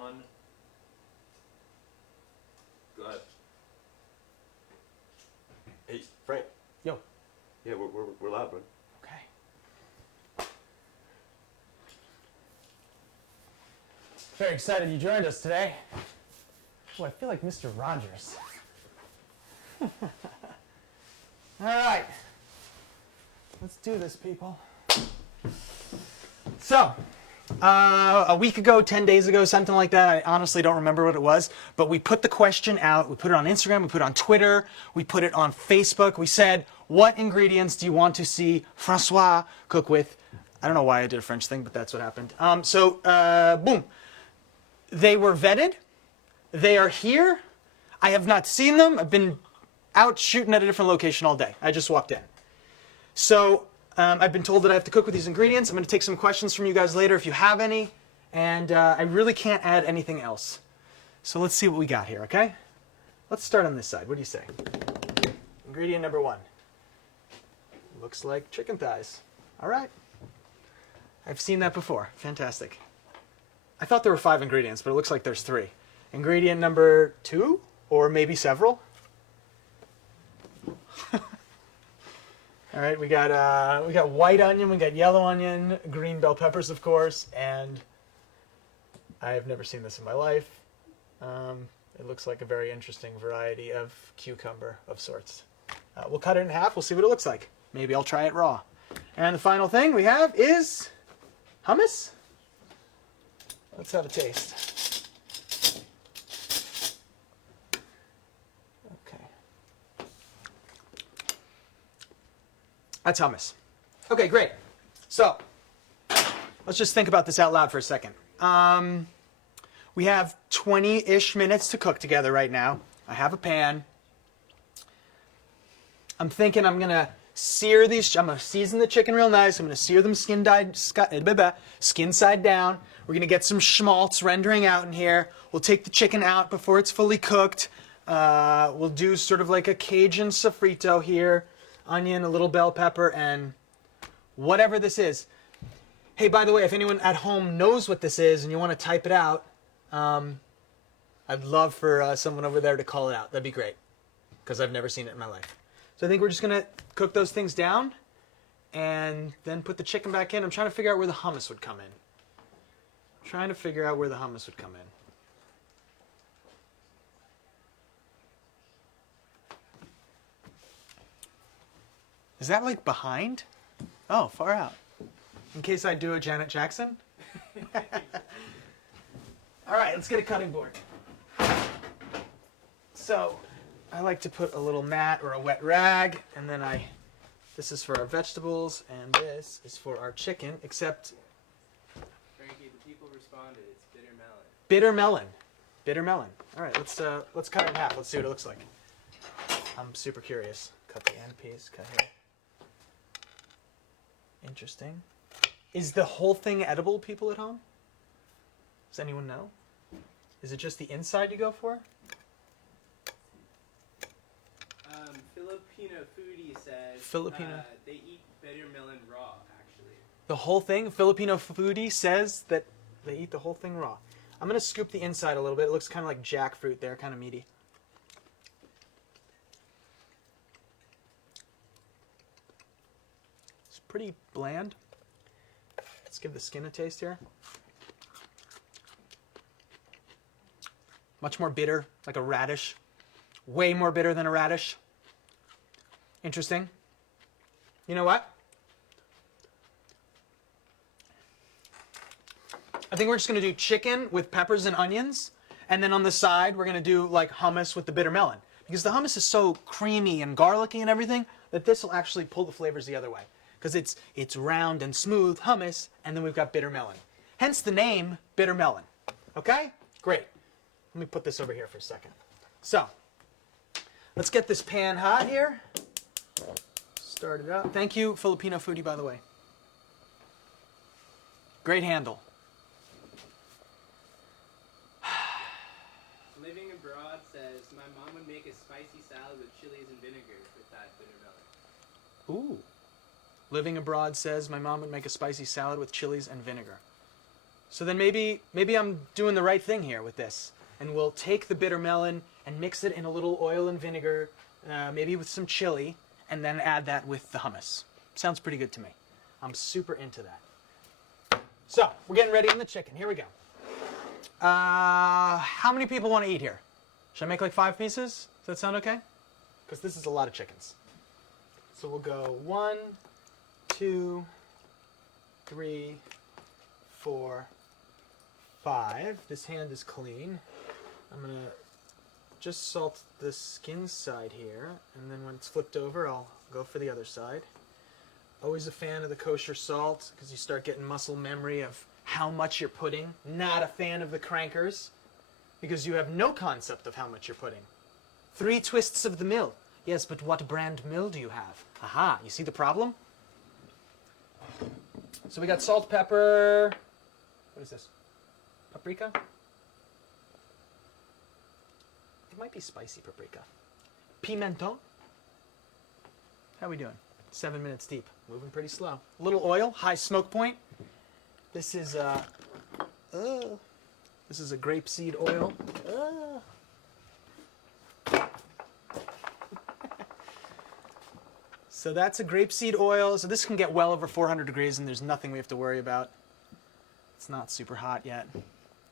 On. Go ahead. Hey, Frank. Yo. Yeah, we're live, bro. Okay. Very excited you joined us today. Oh, I feel like Mr. Rogers. All right. Let's do this, people. So, a week ago, 10 days ago, something like that, I honestly don't remember what it was, but we put the question out, we put it on Instagram, we put it on Twitter, we put it on Facebook. We said, what ingredients do you want to see Francois cook with? I don't know why I did a French thing, but that's what happened. Boom. They were vetted. They are here. I have not seen them. I've been out shooting at a different location all day. I just walked in. So I've been told that I have to cook with these ingredients. I'm going to take some questions from you guys later if you have any. And I really can't add anything else. So let's see what we got here, okay? Let's start on this side. What do you say? Ingredient number 1. Looks like chicken thighs. All right. I've seen that before. Fantastic. I thought there were 5 ingredients, but it looks like there's 3. Ingredient number 2, or maybe several. All right, we got white onion, we got yellow onion, green bell peppers, of course, and I have never seen this in my life. It looks like a very interesting variety of cucumber of sorts. We'll cut it in half. We'll see what it looks like. Maybe I'll try it raw. And the final thing we have is hummus. Let's have a taste. Okay. That's hummus. Okay, great. So, let's just think about this out loud for a second. We have 20-ish minutes to cook together right now. I have a pan. I'm thinking I'm going to sear these. I'm going to season the chicken real nice. I'm going to sear them skin side down. We're going to get some schmaltz rendering out in here. We'll take the chicken out before it's fully cooked. We'll do sort of like a Cajun sofrito here. Onion, a little bell pepper, and whatever this is. Hey, by the way, if anyone at home knows what this is and you want to type it out, I'd love for someone over there to call it out. That'd be great, because I've never seen it in my life. So I think we're just going to cook those things down and then put the chicken back in. I'm trying to figure out where the hummus would come in. Is that like behind? Oh, far out. In case I do a Janet Jackson. All right, let's get a cutting board. So I like to put a little mat or a wet rag, and then this is for our vegetables, and this is for our chicken, except... Frankie, the people responded, it's bitter melon. Bitter melon. Bitter melon. All right, let's cut it in half. Let's see what it looks like. I'm super curious. Cut the end piece, cut here. Interesting. Is the whole thing edible, people at home? Does anyone know? Is it just the inside you go for? Filipino foodie says they eat bitter melon raw, actually. The whole thing? Filipino foodie says that they eat the whole thing raw. I'm going to scoop the inside a little bit. It looks kind of like jackfruit there, kind of meaty. It's pretty bland. Let's give the skin a taste here. Much more bitter, like a radish. Way more bitter than a radish. Interesting. You know what? I think we're just going to do chicken with peppers and onions. And then on the side, we're going to do like hummus with the bitter melon. Because the hummus is so creamy and garlicky and everything that this will actually pull the flavors the other way. Because it's round and smooth hummus, and then we've got bitter melon. Hence the name, bitter melon. Okay? Great. Let me put this over here for a second. So, let's get this pan hot here. Start it up. Thank you, Filipino foodie, by the way. Great handle. Living Abroad says, my mom would make a spicy salad with chilies and vinegar with that bitter melon. Ooh. Living Abroad says, my mom would make a spicy salad with chilies and vinegar. So then maybe I'm doing the right thing here with this. And we'll take the bitter melon and mix it in a little oil and vinegar, maybe with some chili, and then add that with the hummus. Sounds pretty good to me. I'm super into that. So, we're getting ready on the chicken. Here we go. How many people want to eat here? Should I make like 5 pieces? Does that sound okay? Because this is a lot of chickens. So we'll go 1, 2, 3, 4, 5. This hand is clean. I'm going to just salt the skin side here, and then when it's flipped over, I'll go for the other side. Always a fan of the kosher salt, because you start getting muscle memory of how much you're putting. Not a fan of the crankers, because you have no concept of how much you're putting. 3 twists of the mill. Yes, but what brand mill do you have? Aha, you see the problem? So we got salt, pepper. What is this? Paprika? It might be spicy paprika. Pimenton. How are we doing? 7 minutes deep. Moving pretty slow. A little oil, high smoke point. This is a grapeseed oil. So that's a grapeseed oil. So this can get well over 400 degrees, and there's nothing we have to worry about. It's not super hot yet,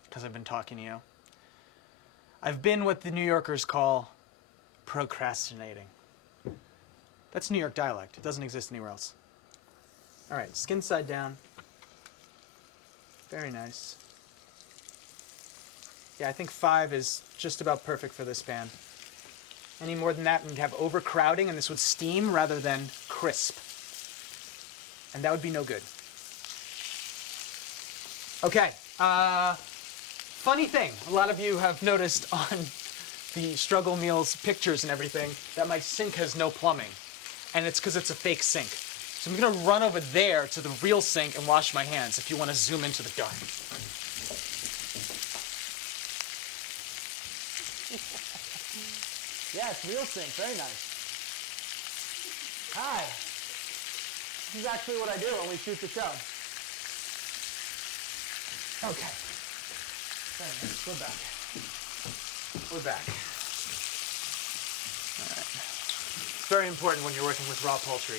because I've been talking to you. I've been what the New Yorkers call procrastinating. That's New York dialect. It doesn't exist anywhere else. All right, skin side down. Very nice. Yeah, I think 5 is just about perfect for this pan. Any more than that, we'd have overcrowding, and this would steam rather than crisp. And that would be no good. Okay. Funny thing, a lot of you have noticed on the Struggle Meals pictures and everything that my sink has no plumbing. And it's because it's a fake sink. So I'm going to run over there to the real sink and wash my hands if you want to zoom into the dark. Yeah, it's real sink. Very nice. Hi. This is actually what I do when we shoot the show. Okay. Very nice. We're back. We're back. All right. It's very important when you're working with raw poultry.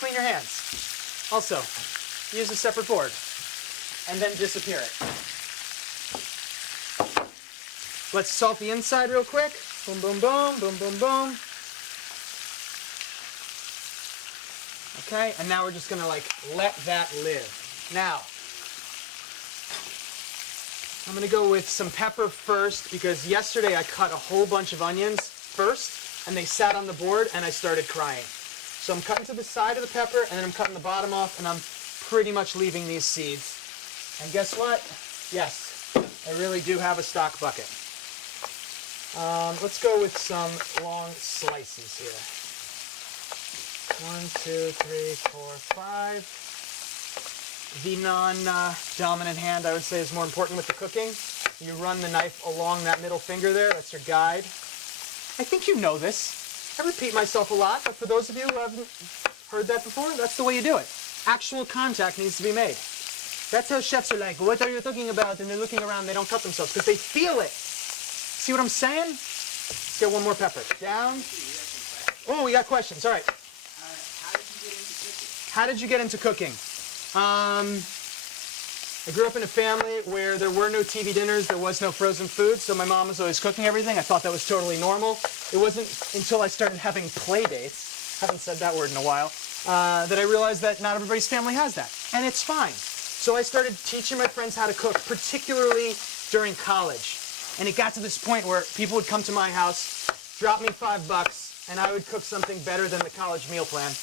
Clean your hands. Also, use a separate board and then disappear it. Let's salt the inside real quick. Boom, boom, boom, boom, boom, boom. Okay, and now we're just gonna let that live. Now, I'm gonna go with some pepper first because yesterday I cut a whole bunch of onions first and they sat on the board and I started crying. So I'm cutting to the side of the pepper and then I'm cutting the bottom off and I'm pretty much leaving these seeds. And guess what? Yes, I really do have a stock bucket. Let's go with some long slices here. 1, 2, 3, 4, 5. The non-dominant hand, I would say, is more important with the cooking. You run the knife along that middle finger there. That's your guide. I think you know this. I repeat myself a lot, but for those of you who haven't heard that before, that's the way you do it. Actual contact needs to be made. That's how chefs are like, what are you talking about? And they're looking around, they don't cut themselves because they feel it. See what I'm saying? Let's get one more pepper. Down. Oh, we got questions. All right. How did you get into cooking? I grew up in a family where there were no TV dinners, there was no frozen food, so my mom was always cooking everything. I thought that was totally normal. It wasn't until I started having play dates, haven't said that word in a while, that I realized that not everybody's family has that, and it's fine. So I started teaching my friends how to cook, particularly during college. And it got to this point where people would come to my house, drop me $5, and I would cook something better than the college meal plan.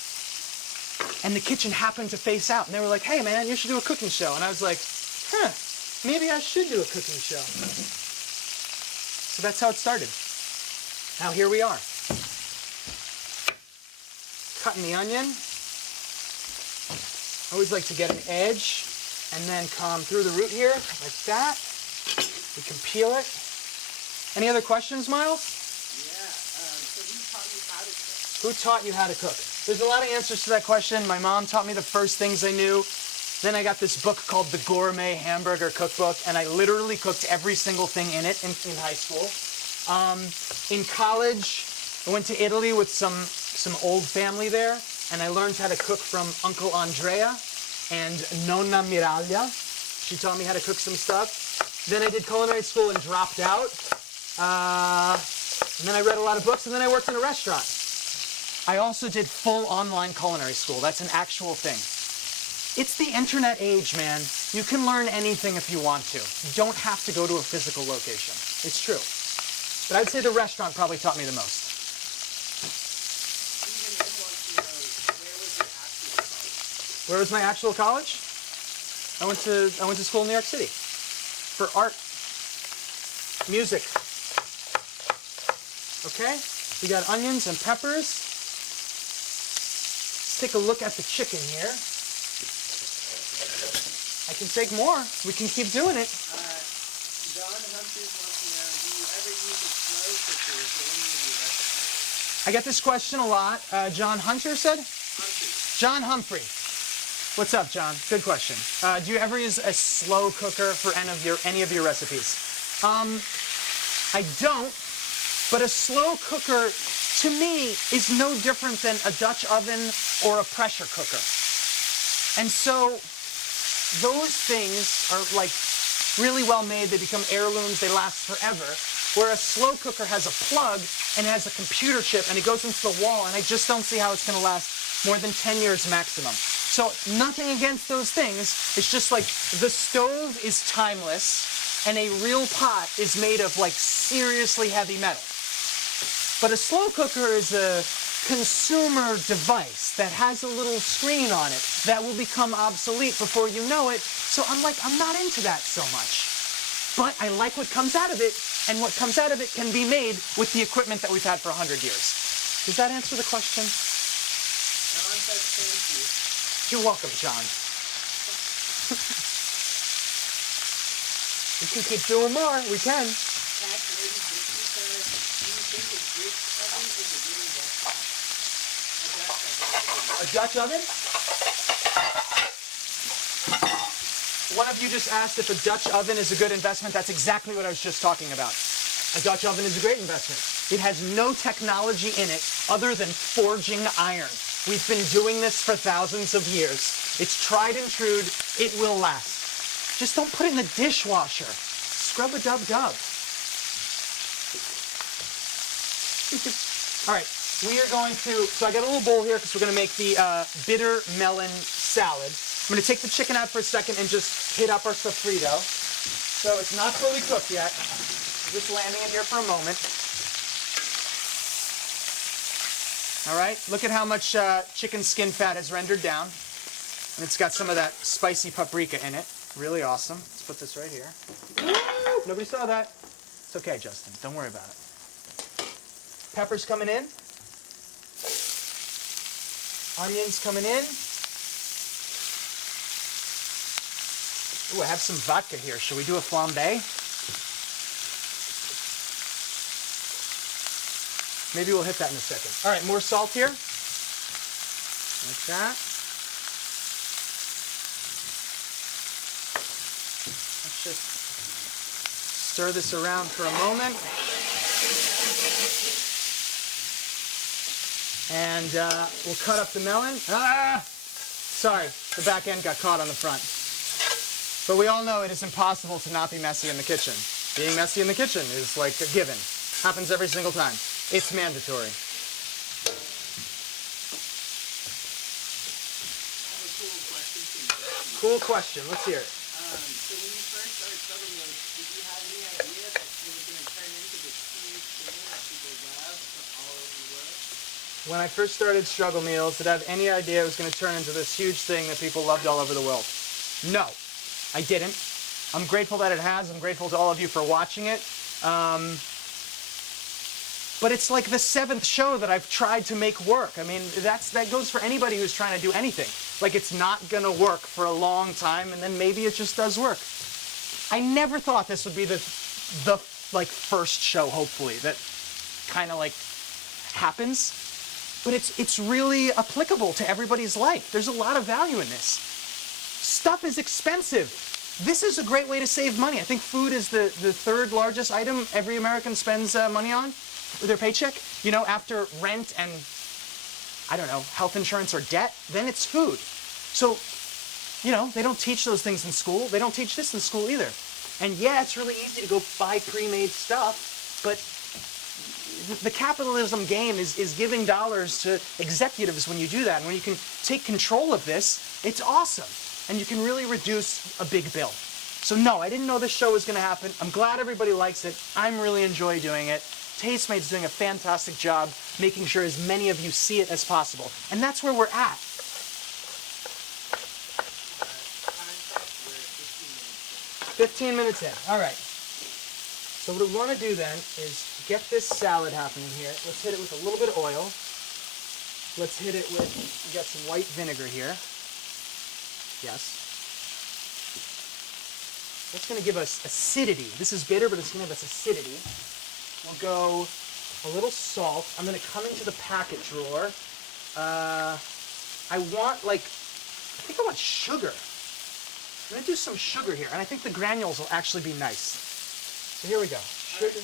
And the kitchen happened to face out. And they were like, hey, man, you should do a cooking show. And I was like, maybe I should do a cooking show. So that's how it started. Now here we are. Cutting the onion. I always like to get an edge and then come through the root here, like that. We can peel it. Any other questions, Miles? Yeah, so who taught you how to cook? Who taught you how to cook? There's a lot of answers to that question. My mom taught me the first things I knew. Then I got this book called The Gourmet Hamburger Cookbook, and I literally cooked every single thing in it in high school. In college, I went to Italy with some old family there, and I learned how to cook from Uncle Andrea and Nonna Miraglia. She taught me how to cook some stuff. Then I did culinary school and dropped out. And then I read a lot of books, and then I worked in a restaurant. I also did full online culinary school. That's an actual thing. It's the internet age, man. You can learn anything if you want to. You don't have to go to a physical location. It's true. But I'd say the restaurant probably taught me the most. Where was my actual college? I went to school in New York City for art, music. Okay, we got onions and peppers. Let's take a look at the chicken here. I can take more. We can keep doing it. John Humphreys wants to know, do you ever use a slow cooker for any of your recipes? I get this question a lot. John Hunter said? Humphreys. John Humphrey. What's up, John? Good question. Do you ever use a slow cooker for any of your recipes? I don't, but a slow cooker, to me, is no different than a Dutch oven or a pressure cooker. And so those things are like really well made. They become heirlooms. They last forever. Where a slow cooker has a plug and has a computer chip and it goes into the wall, and I just don't see how it's going to last more than 10 years maximum. So nothing against those things. It's just like the stove is timeless and a real pot is made of like seriously heavy metal. But a slow cooker is a consumer device that has a little screen on it that will become obsolete before you know it. So I'm not into that so much. But I like what comes out of it, and what comes out of it can be made with the equipment that we've had for 100 years. Does that answer the question? John says thank you. You're welcome, John. We can keep doing more. We can. Tax Lady Dixie says, do you think a Dutch oven is a good investment? A Dutch oven? One of you just asked if a Dutch oven is a good investment. That's exactly what I was just talking about. A Dutch oven is a great investment. It has no technology in it other than forging iron. We've been doing this for thousands of years. It's tried and true. It will last. Just don't put it in the dishwasher. Scrub-a-dub-dub. All right, we are going to, so I got a little bowl here because we're going to make the bitter melon salad. I'm going to take the chicken out for a second and just hit up our sofrito. So it's not fully cooked yet. I'm just landing it here for a moment. All right, look at how much chicken skin fat has rendered down. And it's got some of that spicy paprika in it. Really awesome. Let's put this right here. Woo! Nobody saw that. It's okay, Justin. Don't worry about it. Peppers coming in. Onions coming in. Ooh, I have some vodka here. Should we do a flambe? Maybe we'll hit that in a second. All right, more salt here. Like that. Let's just stir this around for a moment. And we'll cut up the melon. Sorry, the back end got caught on the front. But we all know it is impossible to not be messy in the kitchen. Being messy in the kitchen is like a given. Happens every single time. It's mandatory. I have a cool question for you. Cool question. Let's hear it. So when you first started Struggle Meals, did you have any idea that it was going to turn into this huge thing that people love from all over the world? When I first started Struggle Meals, did I have any idea it was going to turn into this huge thing that people loved all over the world? No, I didn't. I'm grateful that it has. I'm grateful to all of you for watching it. But it's like the 7th show that I've tried to make work. I mean, that goes for anybody who's trying to do anything. Like, it's not going to work for a long time, and then maybe it just does work. I never thought this would be the like first show, hopefully, that kind of like happens. But it's really applicable to everybody's life. There's a lot of value in this. Stuff is expensive. This is a great way to save money. I think food is the third largest item every American spends money on with their paycheck. You know, after rent and, I don't know, health insurance or debt, then it's food. So, you know, they don't teach those things in school. They don't teach this in school either. And yeah, it's really easy to go buy pre-made stuff, but the capitalism game is giving dollars to executives when you do that. And when you can take control of this, it's awesome. And you can really reduce a big bill. So no, I didn't know this show was going to happen. I'm glad everybody likes it. I'm really enjoying doing it. Tastemade's doing a fantastic job making sure as many of you see it as possible. And that's where we're at. 15 minutes in. All right. So what we want to do then is get this salad happening here. Let's hit it with a little bit of oil. Let's hit it with, we got some white vinegar here. Yes. That's going to give us acidity. This is bitter, but it's going to give us acidity. We'll go a little salt. I'm going to come into the packet drawer. I want I think I want sugar. I'm going to do some sugar here, and I think the granules will actually be nice. So here we go. Sugar.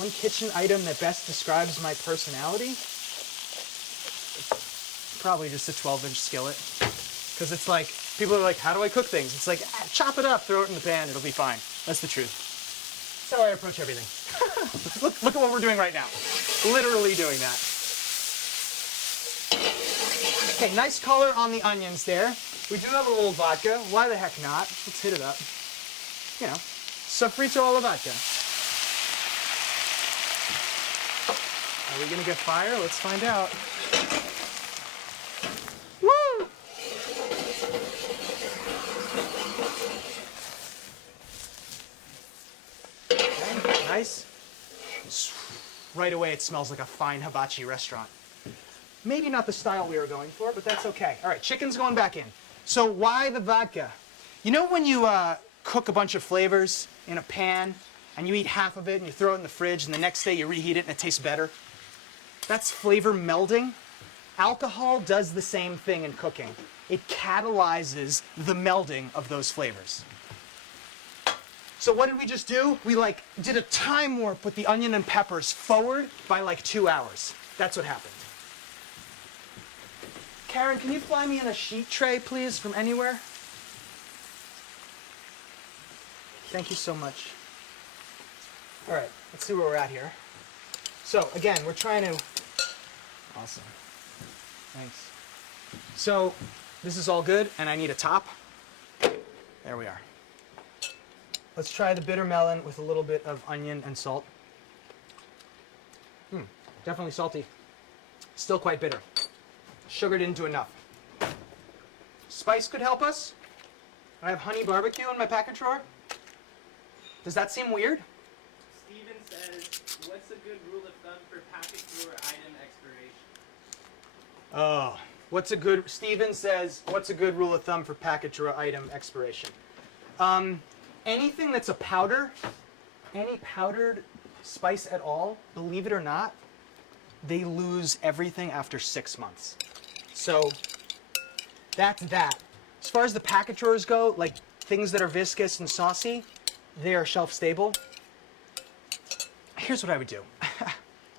One kitchen item that best describes my personality? Probably just a 12-inch skillet. Because it's like, people are like, how do I cook things? It's like, chop it up, throw it in the pan, it'll be fine. That's the truth. That's how I approach everything. look at what we're doing right now. Literally doing that. Okay, nice color on the onions there. We do have a little vodka. Why the heck not? Let's hit it up. You know, sofrito alla vodka. Are we gonna get fire? Let's find out. Woo! Okay, nice. Right away it smells like a fine hibachi restaurant. Maybe not the style we were going for, but that's okay. All right, chicken's going back in. So why the vodka? You know when you cook a bunch of flavors in a pan and you eat half of it and you throw it in the fridge and the next day you reheat it and it tastes better? That's flavor melding. Alcohol does the same thing in cooking. It catalyzes the melding of those flavors. So what did we just do? We did a time warp with the onion and peppers forward by 2 hours. That's what happened. Karen, can you fly me in a sheet tray, please, from anywhere? Thank you so much. All right, let's see where we're at here. So, again, we're trying to... Awesome. Thanks. So, this is all good, and I need a top. There we are. Let's try the bitter melon with a little bit of onion and salt. Definitely salty. Still quite bitter. Sugar didn't do enough. Spice could help us. I have honey barbecue in my packet drawer. Does that seem weird? Steven says, what's a good rule of thumb for packet drawer item expiration? Oh, Steven says, what's a good rule of thumb for packet drawer item expiration? Anything that's a powder, any powdered spice at all, believe it or not, they lose everything after 6 months. So that's that. As far as the packet drawers go, things that are viscous and saucy, they are shelf stable. Here's what I would do.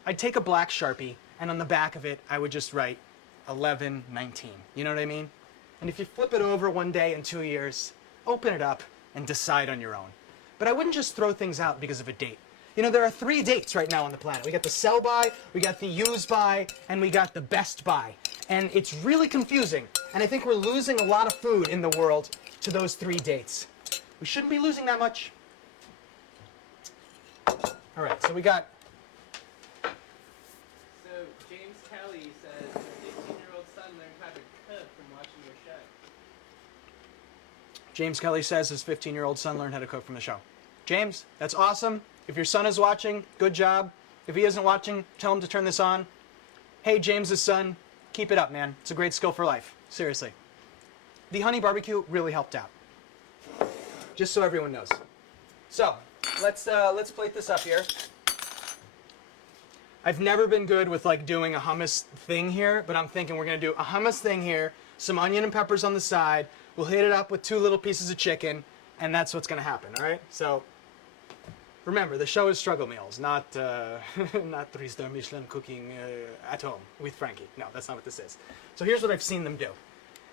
I'd take a black Sharpie, and on the back of it, I would just write 11/19. You know what I mean? And if you flip it over one day in 2 years, open it up and decide on your own. But I wouldn't just throw things out because of a date. You know, there are 3 dates right now on the planet. We got the sell by, we got the use by, and we got the best by. And it's really confusing. And I think we're losing a lot of food in the world to those 3 dates. We shouldn't be losing that much. All right, so we got... So James Kelly says, 15-year-old son learned how to cook from watching your show. James Kelly says his 15-year-old son learned how to cook from the show. James, that's awesome. If your son is watching, good job. If he isn't watching, tell him to turn this on. Hey, James's son, keep it up, man. It's a great skill for life. Seriously. The honey barbecue really helped out. Just so everyone knows. So, let's plate this up here. I've never been good with like doing a hummus thing here, but I'm thinking we're gonna do a hummus thing here, some onion and peppers on the side. We'll hit it up with 2 little pieces of chicken, and that's what's gonna happen. All right. So remember, the show is struggle meals, not not 3-star Michelin cooking at home with Frankie. No, that's not what this is. So here's what I've seen them do,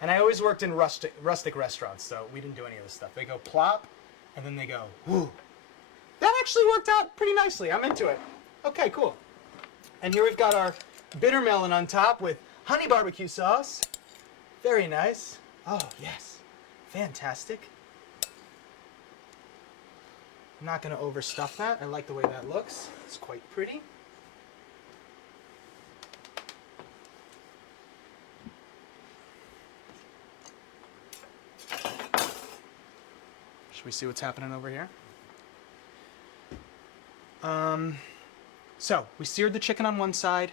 and I always worked in rustic restaurants, so we didn't do any of this stuff. They go plop, and then they go whoo. That actually worked out pretty nicely. I'm into it. Okay, cool. And here we've got our bitter melon on top with honey barbecue sauce. Very nice. Oh, yes. Fantastic. I'm not going to overstuff that. I like the way that looks. It's quite pretty. Should we see what's happening over here? So we seared the chicken on one side.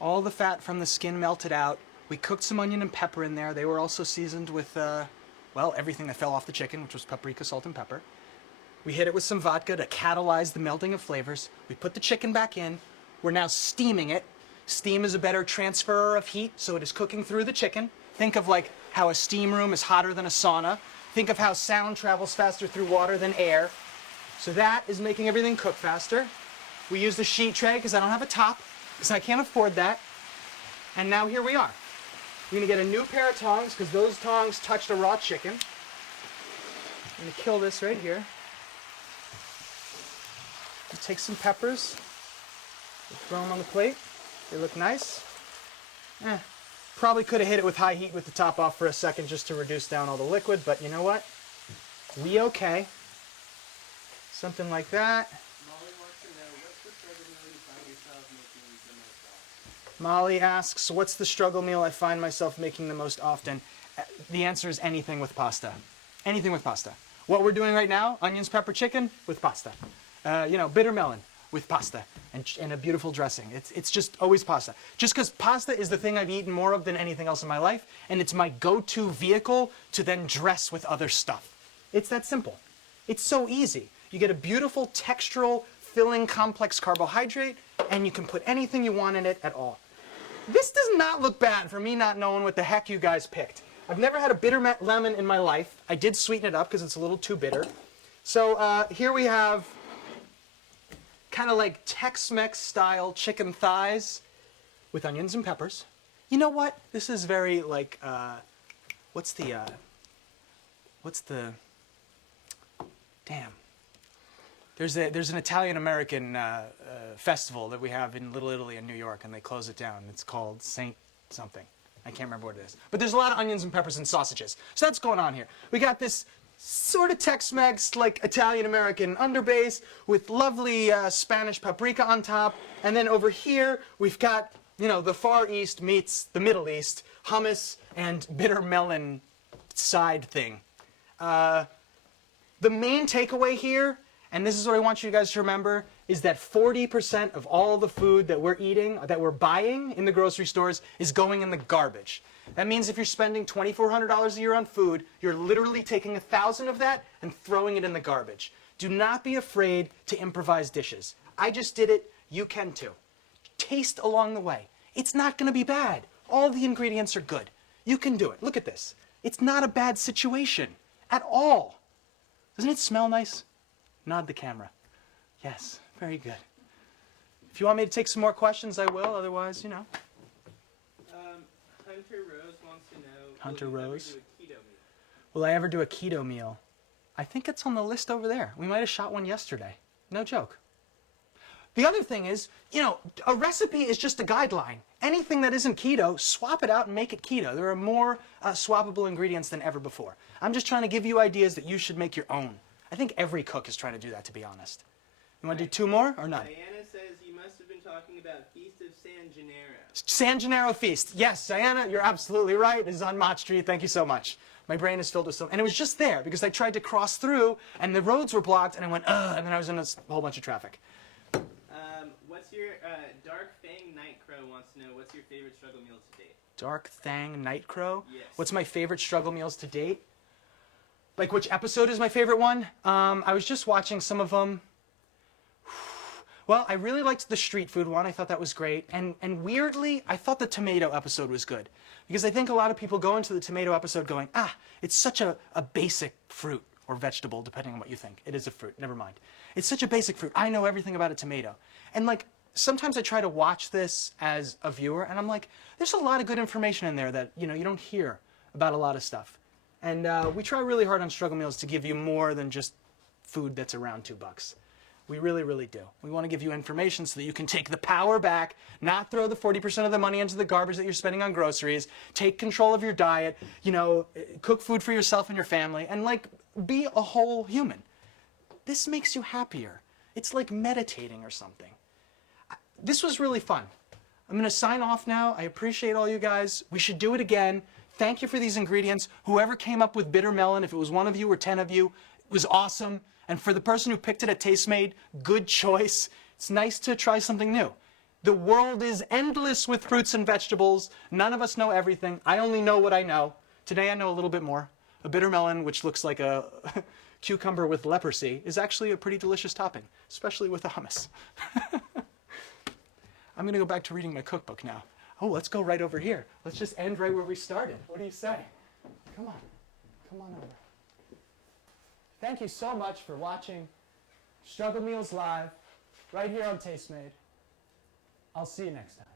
All the fat from the skin melted out. We cooked some onion and pepper in there. They were also seasoned with, well, everything that fell off the chicken, which was paprika, salt, and pepper. We hit it with some vodka to catalyze the melding of flavors. We put the chicken back in. We're now steaming it. Steam is a better transfer of heat, so it is cooking through the chicken. Think of like how a steam room is hotter than a sauna. Think of how sound travels faster through water than air. So that is making everything cook faster. We used a sheet tray because I don't have a top, because I can't afford that. And now here we are. We're gonna get a new pair of tongs because those tongs touched a raw chicken. I'm gonna kill this right here. We'll take some peppers, we'll throw them on the plate. They look nice. Probably could have hit it with high heat with the top off for a second just to reduce down all the liquid, but you know what? We okay. Something like that. Molly wants to know, what's the struggle meal you find yourself making the most often? Molly asks, what's the struggle meal I find myself making the most often? The answer is anything with pasta. Anything with pasta. What we're doing right now, onions, pepper, chicken with pasta. Bitter melon with pasta and a beautiful dressing. It's just always pasta. Just because pasta is the thing I've eaten more of than anything else in my life, and it's my go-to vehicle to then dress with other stuff. It's that simple. It's so easy. You get a beautiful, textural, filling, complex carbohydrate, and you can put anything you want in it at all. This does not look bad for me not knowing what the heck you guys picked. I've never had a bitter lemon in my life. I did sweeten it up because it's a little too bitter. So here we have kind of like Tex-Mex style chicken thighs with onions and peppers. You know what? This is very like, damn. There's an Italian-American festival that we have in Little Italy in New York, and they close it down. It's called Saint something. I can't remember what it is. But there's a lot of onions and peppers and sausages. So that's going on here. We got this sort of Tex-Mex, like Italian-American underbase with lovely Spanish paprika on top. And then over here, we've got, the Far East meets the Middle East, hummus and bitter melon side thing. The main takeaway here, and this is what I want you guys to remember, is that 40% of all the food that we're eating, that we're buying in the grocery stores, is going in the garbage. That means if you're spending $2,400 a year on food, you're literally taking 1,000 of that and throwing it in the garbage. Do not be afraid to improvise dishes. I just did it. You can too. Taste along the way. It's not going to be bad. All the ingredients are good. You can do it. Look at this. It's not a bad situation at all. Doesn't it smell nice? Nod the camera. Yes, very good. If you want me to take some more questions, I will. Otherwise, Hunter Rose wants to know, Hunter Rose? Will you ever do a keto meal? Will I ever do a keto meal? I think it's on the list over there. We might have shot one yesterday. No joke. The other thing is, a recipe is just a guideline. Anything that isn't keto, swap it out and make it keto. There are more swappable ingredients than ever before. I'm just trying to give you ideas that you should make your own. I think every cook is trying to do that, to be honest. You want to do 2 more or none? Diana says you must have been talking about Feast of San Gennaro. San Gennaro Feast. Yes, Diana, you're absolutely right. This is on Mott Street. Thank you so much. My brain is filled with so... And it was just there because I tried to cross through and the roads were blocked and I went, ugh, and then I was in a whole bunch of traffic. What's your... Dark Fang Night Crow wants to know, what's your favorite struggle meal to date? Dark Thang Night Crow? Yes. What's my favorite struggle meals to date? Like, which episode is my favorite one? I was just watching some of them. Well, I really liked the street food one. I thought that was great. And weirdly, I thought the tomato episode was good. Because I think a lot of people go into the tomato episode going, it's such a basic fruit or vegetable, depending on what you think. It is a fruit, never mind. It's such a basic fruit. I know everything about a tomato. And like, sometimes I try to watch this as a viewer, and I'm like, there's a lot of good information in there that, you don't hear about a lot of stuff. And we try really hard on Struggle Meals to give you more than just food that's around $2. We really, really do. We want to give you information so that you can take the power back, not throw the 40% of the money into the garbage that you're spending on groceries, take control of your diet, cook food for yourself and your family, and like be a whole human. This makes you happier. It's like meditating or something. This was really fun. I'm going to sign off now. I appreciate all you guys. We should do it again. Thank you for these ingredients. Whoever came up with bitter melon, if it was one of you or 10 of you, it was awesome. And for the person who picked it at Tastemade, good choice. It's nice to try something new. The world is endless with fruits and vegetables. None of us know everything. I only know what I know. Today I know a little bit more. A bitter melon, which looks like a cucumber with leprosy, is actually a pretty delicious topping, especially with the hummus. I'm going to go back to reading my cookbook now. Oh, let's go right over here. Let's just end right where we started. What do you say? Come on. Come on over. Thank you so much for watching Struggle Meals Live, right here on Tastemade. I'll see you next time.